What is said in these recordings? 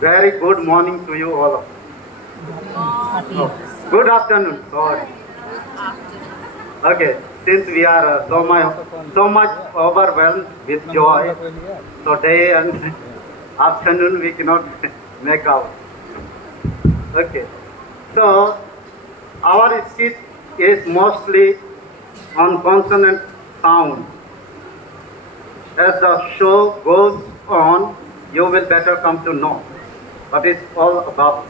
Very good morning to you all. Oh, good afternoon. Sorry. Okay. Since we are so much overwhelmed with joy, so day and afternoon we cannot make out. Okay. So our skit is mostly on consonant sound. As the show goes on, you will better come to know what it's all about.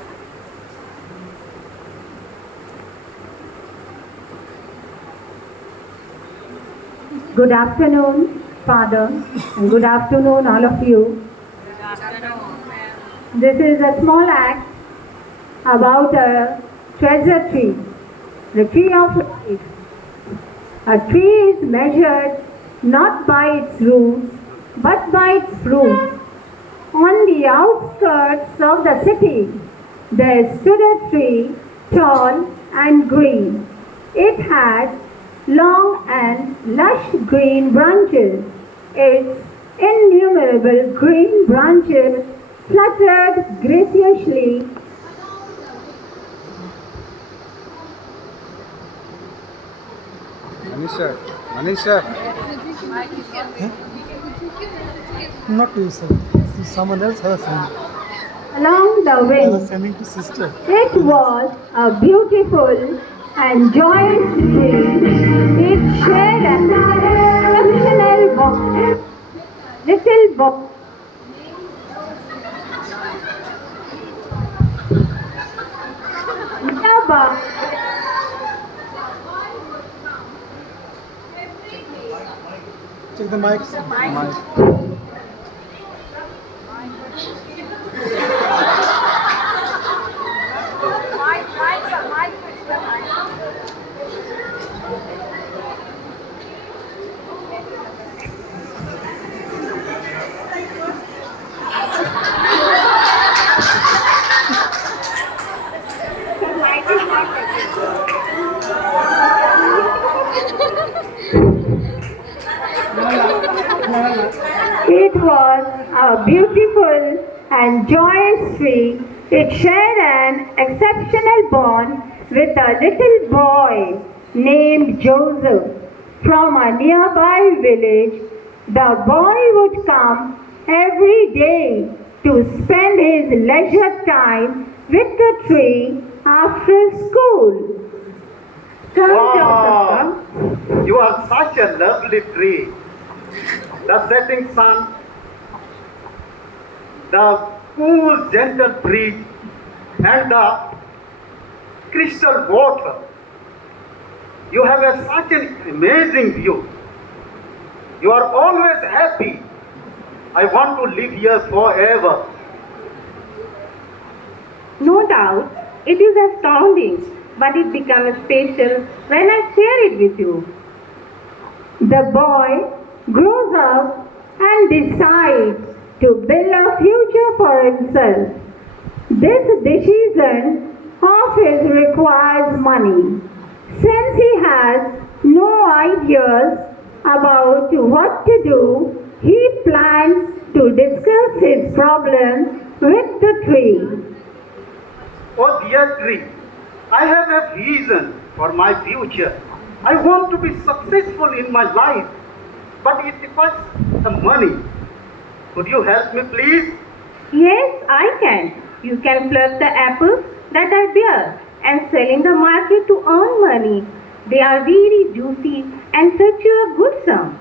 Good afternoon, Father, and good afternoon, all of you. This is a small act about a treasure tree, the tree of life. A tree is measured not by its roots, but by its fruits. On the outskirts of the city, there stood a tree, tall and green. It had long and lush green branches. Its innumerable green branches fluttered graciously. Manisha, Not to you, sir. Someone else has sent. Along the I was wind. sending to sister. It was a beautiful and joyous tree. It shared an exceptional little boy. Nearby, Check the mic. it was a beautiful and joyous tree. It shared an exceptional bond with a little boy named Joseph from a nearby village. The boy would come every day to spend his leisure time with the tree after school. Come, Wow, Joseph, come. you are such a lovely tree. The setting sun, the cool, gentle breeze, and the crystal water. You have such an amazing view. You are always happy. I want to live here forever. No doubt, it is astounding, but it becomes special when I share it with you. The boy grows up and decides to build a future for himself. This decision of his requires money. Since he has no ideas about what to do, he plans to discuss his problem with the tree. Oh dear tree, I have a vision for my future. I want to be successful in my life, but it requires the money. Could you help me, please? Yes, I can. You can pluck the apples that I bear and sell in the market to earn money. They are very juicy and fetch you a good sum.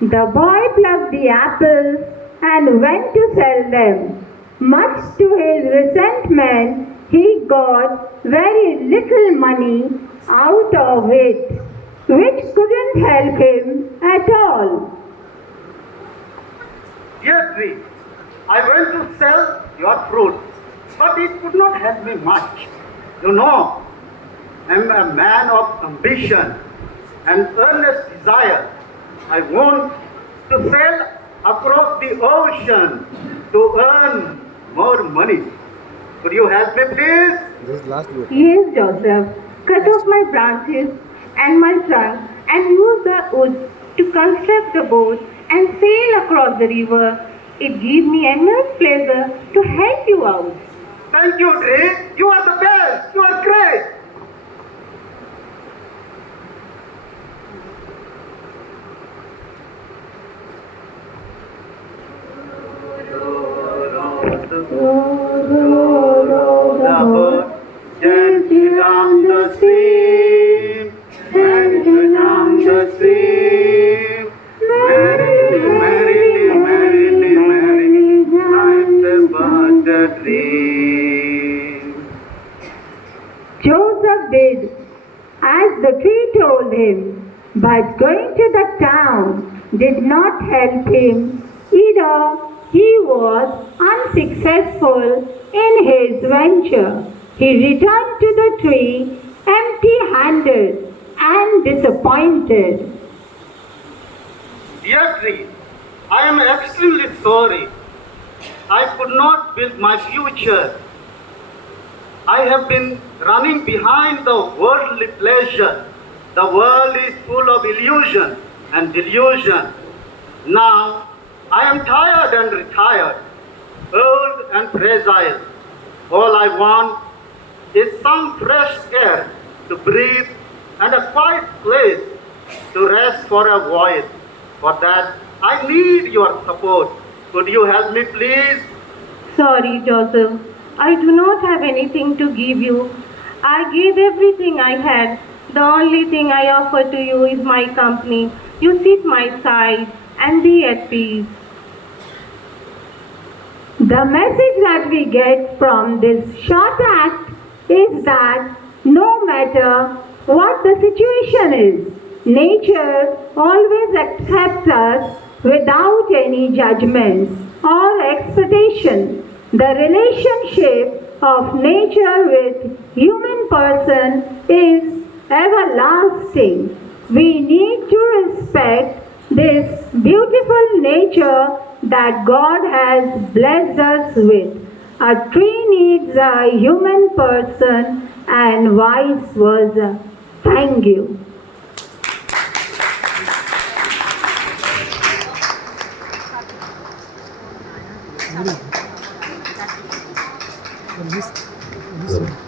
The boy plucked the apples and went to sell them. Much to his resentment, he got very little money out of it, which couldn't help him at all. Dear tree, I went to sell your fruit, but it could not help me much. You know, I am a man of ambition and earnest desire. I want to sail across the ocean to earn more money. Could you help me, please? this is last word. Yes, Joseph. Cut off my branches and my trunk and use the wood to construct a boat and sail across the river It gives me immense pleasure to help you out. Thank you, tree. You are the best. You are great. The boat gently down the stream, gently down the stream. Merrily, merrily, merrily, merrily, night but a dream. Joseph did as the tree told him, but going to the town did not help him. Either he was unsuccessful in his venture. He returned to the tree empty handed and disappointed. Dear tree, I am extremely sorry. I could not build my future. I have been running behind the worldly pleasure. The world is full of illusion and delusion. Now I am tired and retired, old and fragile. All I want is some fresh air to breathe and a quiet place to rest for a while. For that, I need your support. Could you help me, please? Sorry, Joseph. I do not have anything to give you. I gave everything I had. The only thing I offer to you is my company. You sit my side and be at peace. The message that we get from this short act is that no matter what the situation is, nature always accepts us without any judgments or expectation. The relationship of nature with human person is everlasting. We need to respect this beautiful nature that God has blessed us with. A tree needs a human person and vice versa. Thank you. This